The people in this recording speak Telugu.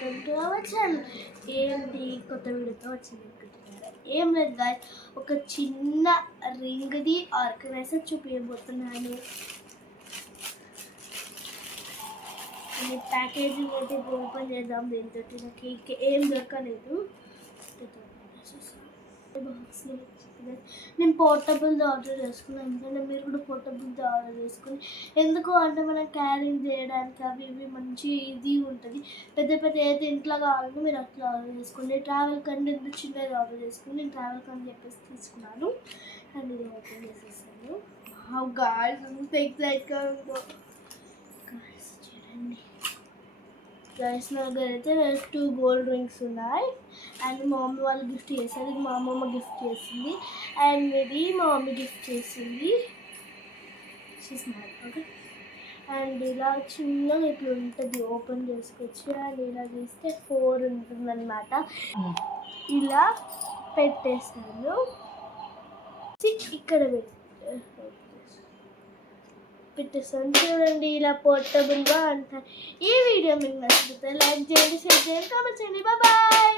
Welcome to our channel. ఏంటి కొత్త వీడియోతో వచ్చింది అనుకుంటున్నారా? ఏం లేదు గాయ్, ఒక చిన్న రింగ్ది ఆర్గనైజర్ చూపించబోతున్నాను. ఈ ప్యాకేజింగ్ అయితే ఓపెన్ చేద్దాం. దీంతో నాకు ఏం దొరకలేదు. నేను పోర్టబుల్ది ఆర్డర్ చేసుకున్నాను. ఎందుకంటే మీరు కూడా పోర్టబుల్ది ఆర్డర్ చేసుకుని, ఎందుకు అంటే మనం క్యారింగ్ చేయడానికి అవి ఇవి మంచి ఇది ఉంటుంది. పెద్ద పెద్ద ఏది ఇంట్లో కావాలంటే మీరు అట్లా ఆర్డర్ చేసుకోండి. ట్రావెల్ కంటే ఎంత చిన్నది ఆర్డర్ చేసుకుని నేను ట్రావెల్ కంటే చెప్పేసి తీసుకున్నాను. అండ్ ఇది ఓపెన్ చేసేసాను. గాయ్స్ ఎంత ఎక్సైట్గా ఉందో గాయ్స్, చూడండి గైస్. నా దగ్గర అయితే 2 గోల్డ్ రింగ్స్ ఉన్నాయి. అండ్ మా మమ్మీ వాళ్ళు గిఫ్ట్ చేశారు. ఇది మా అమ్మమ్మ గిఫ్ట్ చేసింది. అండ్ ఇది మా మమ్మీ గిఫ్ట్ చేసింది. ఓకే. అండ్ ఇలా చిన్నగా ఇట్లా ఉంటుంది, ఓపెన్ చేసుకోవచ్చు. అండ్ ఇలా చేస్తే 4 ఉంటుందన్నమాట. ఇలా పెట్టేస్తాను. ఇక్కడ పెట్టేస్తాను. చూడండి ఇలా పోర్టబుల్గా అంటారు. ఈ వీడియో మీకు నచ్చితే లైక్ చేయండి, షేర్ చేయండి, కామెంట్ చేయండి. బాయ్.